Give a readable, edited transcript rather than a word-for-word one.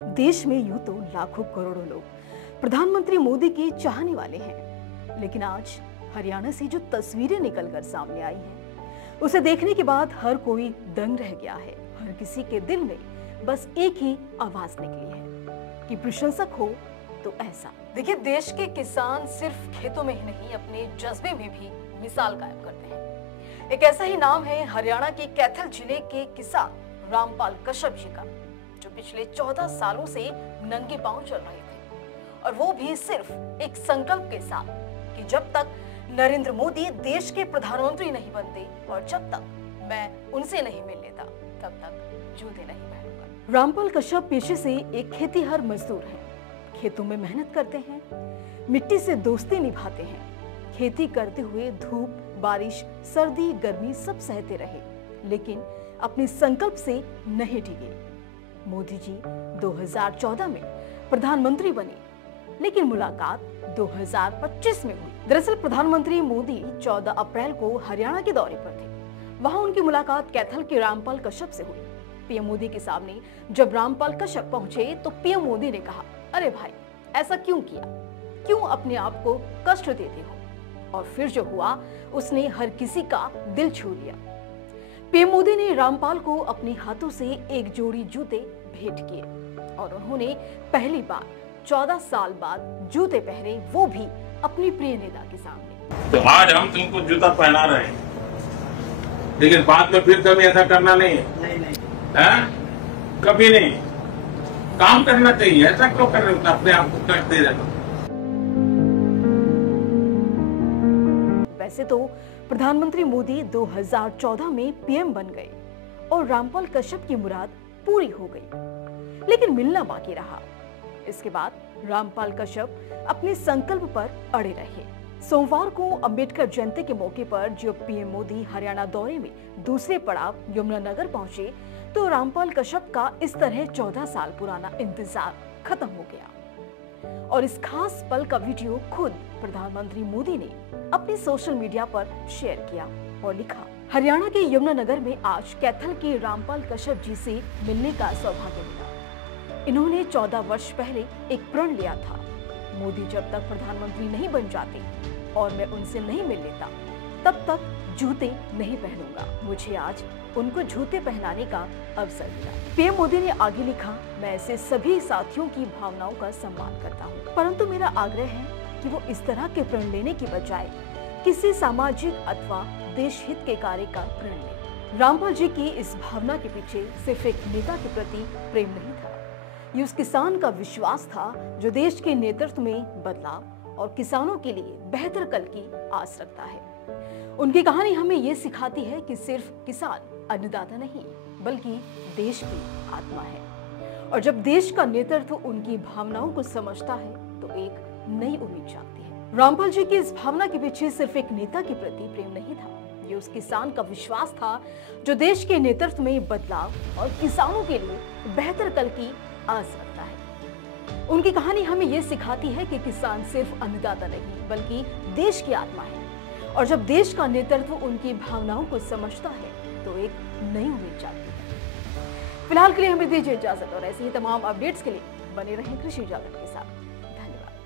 देश में यूं तो लाखों करोड़ों लोग प्रधानमंत्री मोदी के चाहने वाले हैं, लेकिन आज हरियाणा से जो तस्वीरें निकलकर सामने आई हैं, उसे देखने के बाद हर कोई दंग रह गया है। हर किसी के दिल में बस एक ही आवाज निकली है कि प्रशंसक हो तो ऐसा। देखिए, देश के किसान सिर्फ खेतों में ही नहीं, अपने जज्बे में भी मिसाल कायम करते हैं। एक ऐसा ही नाम है हरियाणा के कैथल जिले के किसान रामपाल कश्यप जी का, जो पिछले 14 सालों से नंगे पांव चल रहे थे, और वो भी सिर्फ एक संकल्प के साथ कि जब तक नरेंद्र मोदी देश के प्रधानमंत्री नहीं बनते और जब तक मैं उनसे नहीं मिल लेता, तब तक जूते नहीं पहनूंगा। रामपाल कश्यप पेशे से एक खेतीहर मजदूर हैं। खेतों में मेहनत करते हैं, मिट्टी से दोस्ती निभाते हैं, खेती करते हुए धूप, बारिश, सर्दी, गर्मी सब सहते रहे, लेकिन अपने संकल्प से नहीं टिके। मोदी जी 2014 में प्रधानमंत्री बने, लेकिन मुलाकात 2025 में हुई। दरअसल प्रधानमंत्री मोदी 14 अप्रैल को हरियाणा के दौरे पर थे। वहां उनकी मुलाकात कैथल के रामपाल कश्यप से हुई। पीएम मोदी के सामने जब रामपाल कश्यप पहुंचे तो पीएम मोदी ने कहा, अरे भाई, ऐसा क्यों किया? क्यों अपने आप को कष्ट देते हो? और फिर जो हुआ उसने हर किसी का दिल छू लिया। पीएम मोदी ने रामपाल को अपने हाथों से एक जोड़ी जूते भेंट किए और उन्होंने पहली बार 14 साल बाद जूते पहने, वो भी अपनी प्रिय नेता के सामने। तो आज हम तुमको जूता पहना रहे हैं, लेकिन बाद में फिर कभी ऐसा करना नहीं है। नहीं। कभी नहीं। काम करना चाहिए। ऐसा क्यों कर रहे हो? अपने आप को कष्ट दे रहे हो। वैसे तो प्रधानमंत्री मोदी 2014 में पीएम बन गए और रामपाल कश्यप की मुराद पूरी हो गई, लेकिन मिलना बाकी रहा। इसके बाद रामपाल कश्यप अपने संकल्प पर अड़े रहे। सोमवार को अंबेडकर जयंती के मौके पर जब पीएम मोदी हरियाणा दौरे में दूसरे पड़ाव यमुनानगर पहुंचे, तो रामपाल कश्यप का इस तरह 14 साल पुराना इंतजार खत्म हो गया। और इस खास पल का वीडियो खुद प्रधानमंत्री मोदी ने अपने सोशल मीडिया पर शेयर किया और लिखा, हरियाणा के यमुनानगर में आज कैथल के रामपाल कश्यप जी से मिलने का सौभाग्य मिला। इन्होंने 14 वर्ष पहले एक प्रण लिया था, मोदी जब तक प्रधानमंत्री नहीं बन जाते और मैं उनसे नहीं मिल लेता, तब तक जूते नहीं पहनूंगा। मुझे आज उनको जूते पहनाने का अवसर मिला। पीएम मोदी ने आगे लिखा, मैं ऐसे सभी साथियों की भावनाओं का सम्मान करता हूँ, परंतु मेरा आग्रह है कि वो इस तरह के प्रण लेने की बजाय किसी सामाजिक अथवा देश हित के कार्य का प्रण लें। रामपाल जी की इस भावना के पीछे सिर्फ एक नेता के प्रति प्रेम नहीं था, ये उस किसान का विश्वास था जो देश के नेतृत्व में बदलाव और किसानों के लिए बेहतर कल की आस रखता है। उनकी कहानी हमें ये सिखाती है कि सिर्फ किसान अन्नदाता नहीं, बल्कि देश की आत्मा है, और जब देश का नेतृत्व उनकी भावनाओं को समझता है तो एक नई उम्मीद जागती है। रामपाल जी की इस भावना के पीछे सिर्फ एक नेता के प्रति प्रेम नहीं था, ये उस किसान का विश्वास था जो देश के नेतृत्व में बदलाव और किसानों के लिए बेहतर कल की आस रखता है। उनकी कहानी हमें ये सिखाती है कि किसान सिर्फ अन्नदाता नहीं, बल्कि देश की आत्मा है, और जब देश का नेतृत्व उनकी भावनाओं को समझता है तो एक नई उम्मीद जागती है। फिलहाल के लिए हमें दीजिए इजाजत, और ऐसे ही तमाम अपडेट्स के लिए बने रहें कृषि जागरण के साथ। धन्यवाद।